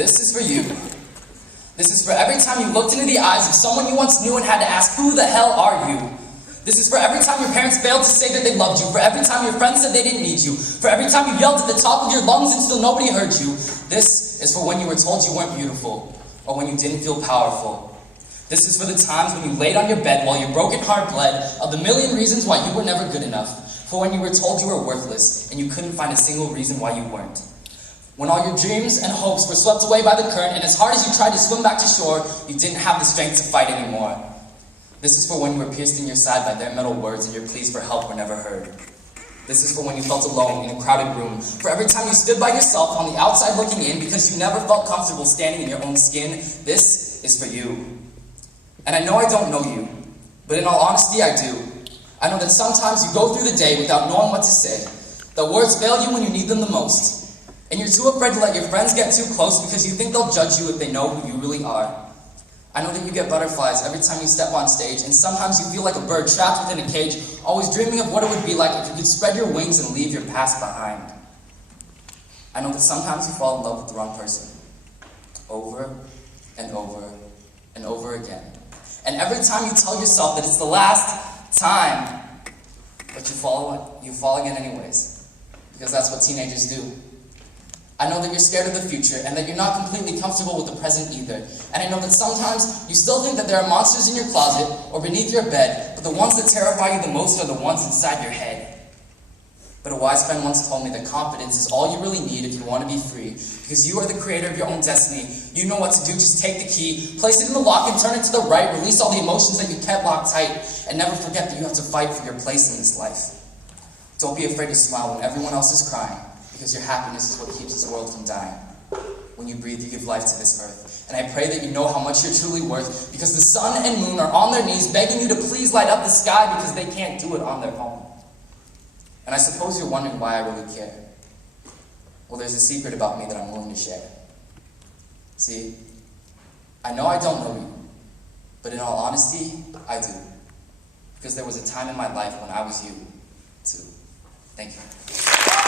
This is for you. This is for every time you looked into the eyes of someone you once knew and had to ask, who the hell are you? This is for every time your parents failed to say that they loved you, for every time your friends said they didn't need you, for every time you yelled at the top of your lungs and still nobody heard you. This is for when you were told you weren't beautiful, or when you didn't feel powerful. This is for the times when you laid on your bed while your broken heart bled of the million reasons why you were never good enough, for when you were told you were worthless and you couldn't find a single reason why you weren't. When all your dreams and hopes were swept away by the current, and as hard as you tried to swim back to shore, you didn't have the strength to fight anymore. This is for when you were pierced in your side by their metal words and your pleas for help were never heard. This is for when you felt alone in a crowded room, for every time you stood by yourself on the outside looking in because you never felt comfortable standing in your own skin. This is for you. And I know I don't know you, but in all honesty I do. I know that sometimes you go through the day without knowing what to say, that words fail you when you need them the most. And you're too afraid to let your friends get too close because you think they'll judge you if they know who you really are. I know that you get butterflies every time you step on stage, and sometimes you feel like a bird trapped within a cage, always dreaming of what it would be like if you could spread your wings and leave your past behind. I know that sometimes you fall in love with the wrong person, over and over and over again. And every time you tell yourself that it's the last time, but you fall again anyways, because that's what teenagers do. I know that you're scared of the future, and that you're not completely comfortable with the present either. And I know that sometimes you still think that there are monsters in your closet or beneath your bed, but the ones that terrify you the most are the ones inside your head. But a wise friend once told me that confidence is all you really need if you want to be free, because you are the creator of your own destiny. You know what to do, just take the key, place it in the lock and turn it to the right, release all the emotions that you kept locked tight, and never forget that you have to fight for your place in this life. Don't be afraid to smile when everyone else is crying, because your happiness is what keeps this world from dying. When you breathe, you give life to this earth. And I pray that you know how much you're truly worth, because the sun and moon are on their knees begging you to please light up the sky because they can't do it on their own. And I suppose you're wondering why I really care. Well, there's a secret about me that I'm willing to share. See, I know I don't know you, but in all honesty, I do. Because there was a time in my life when I was you, too. Thank you.